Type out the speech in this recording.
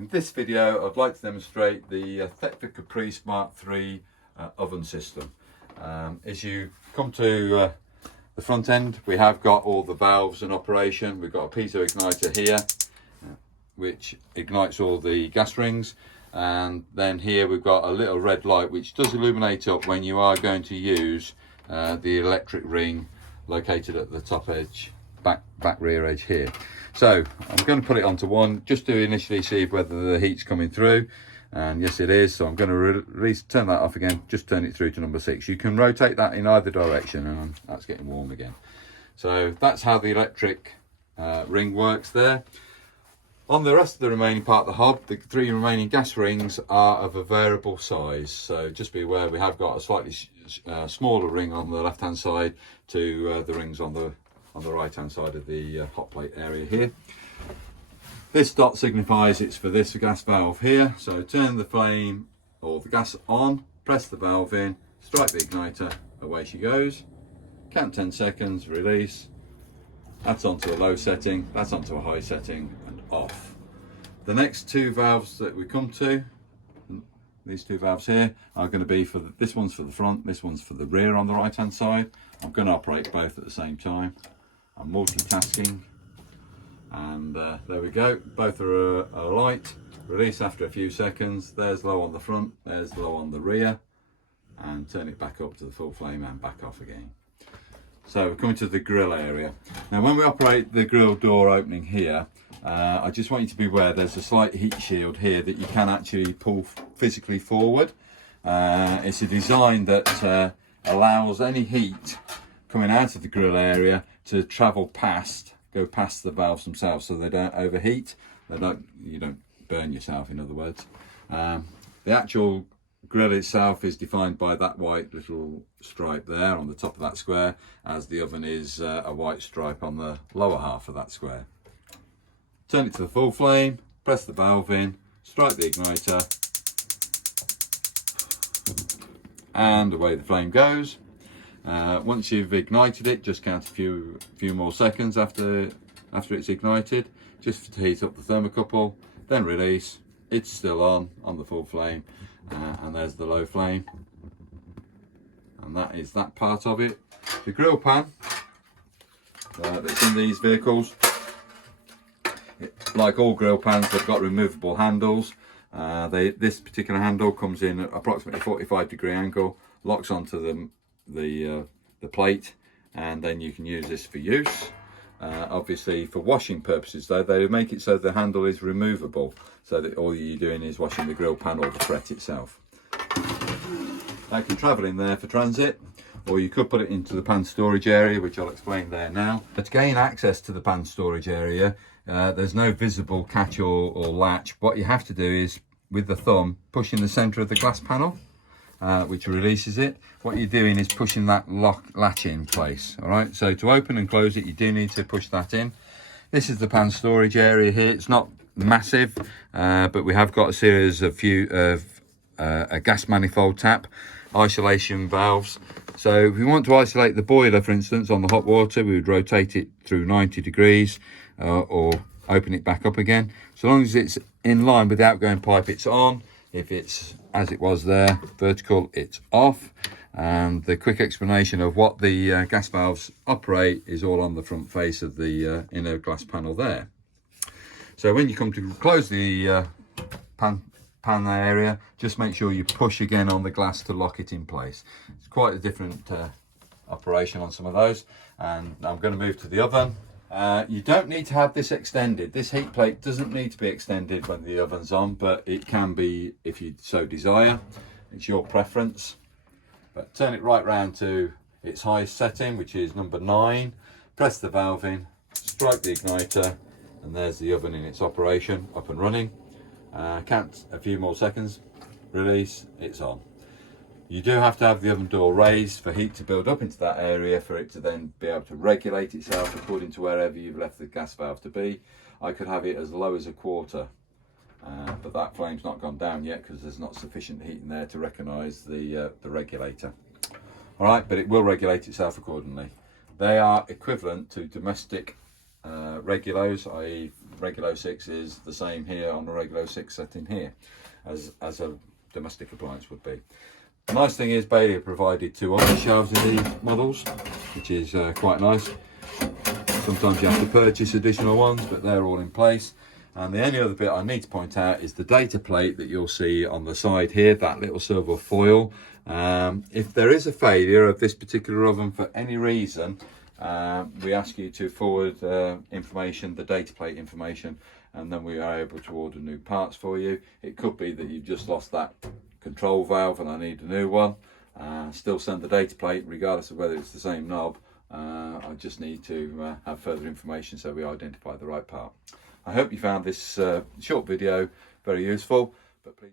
In this video I'd like to demonstrate the Thetford Caprice Mark 3 oven system. As you come to the front end, we have got all the valves in operation. We've got a piezo igniter here which ignites all the gas rings, and then here we've got a little red light which does illuminate up when you are going to use the electric ring located at the top edge, back rear edge here. So I'm going to put it onto one just to initially see whether the heat's coming through, and yes it is. So I'm going to turn that off again, just turn it through to number 6. You can rotate that in either direction and that's getting warm again. So that's how the electric ring works there. On the rest of the remaining part of the hob, the 3 remaining gas rings are of a variable size. So just be aware we have got a slightly smaller ring on the left hand side to the rings on the right hand side of the hot plate area here. This dot signifies it's for this gas valve here. So turn the flame or the gas on, press the valve in, strike the igniter, away she goes. Count 10 seconds, release. That's onto a low setting, that's onto a high setting, and off. The next 2 valves that we come to, these 2 valves here, are going to be for this one's for the front, this one's for the rear on the right hand side. I'm going to operate both at the same time. I'm multitasking, and there we go. Both are alight. Release after a few seconds. There's low on the front, there's low on the rear, and turn it back up to the full flame and back off again. So we're coming to the grill area. Now when we operate the grill door opening here, I just want you to be aware there's a slight heat shield here that you can actually pull physically forward. It's a design that allows any heat coming out of the grill area to travel go past the valves themselves, so they don't overheat. You don't burn yourself, in other words. The actual grill itself is defined by that white little stripe there on the top of that square, as the oven is a white stripe on the lower half of that square. Turn it to the full flame, press the valve in, strike the igniter, and away the flame goes. Once you've ignited it, just count a few more seconds after it's ignited, just to heat up the thermocouple, then release. It's still on the full flame, and there's the low flame, and that is that part of it. The grill pan that's in these vehicles, like all grill pans, they've got removable handles. This particular handle comes in at approximately 45-degree angle, locks onto the plate, and then you can use this for use. Obviously for washing purposes though, they make it so the handle is removable, so that all you're doing is washing the grill pan or the fret itself. That can travel in there for transit, or you could put it into the pan storage area, which I'll explain there now. But to gain access to the pan storage area, there's no visible catch or latch. What you have to do is, with the thumb, push in the centre of the glass panel, which releases it. What you're doing is pushing that latch in place. All right, so to open and close it, you do need to push that in. This is the pan storage area here. It's not massive, but we have got a series of a gas manifold tap, isolation valves. So if we want to isolate the boiler, for instance, on the hot water, we would rotate it through 90 degrees or open it back up again. So long as it's in line with the outgoing pipe, it's on. If it's, as it was there, vertical, it's off. And the quick explanation of what the gas valves operate is all on the front face of the inner glass panel there. So when you come to close the pan area, just make sure you push again on the glass to lock it in place. It's quite a different operation on some of those. And I'm going to move to the oven. You don't need to have this extended. This heat plate doesn't need to be extended when the oven's on, but it can be if you so desire. It's your preference. But turn it right round to its highest setting, which is number 9. Press the valve in, strike the igniter, and there's the oven in its operation, up and running. Count a few more seconds, release, it's on. You do have to have the oven door raised for heat to build up into that area for it to then be able to regulate itself according to wherever you've left the gas valve to be. I could have it as low as a quarter, but that flame's not gone down yet because there's not sufficient heat in there to recognise the regulator. All right, but it will regulate itself accordingly. They are equivalent to domestic regulos, i.e. Regulo 6 is the same here on the Regulo 6 setting here as a domestic appliance would be. The nice thing is Bailey have provided 2 other shelves in these models, which is quite nice. Sometimes you have to purchase additional ones, but they're all in place. And the only other bit I need to point out is the data plate that you'll see on the side here, that little silver foil. If there is a failure of this particular oven for any reason, we ask you to forward information, the data plate information, and then we are able to order new parts for you. It could be that you've just lost that control valve and I need a new one. Still send the data plate regardless of whether it's the same knob. I just need to have further information so we identify the right part. I hope you found this short video very useful, but please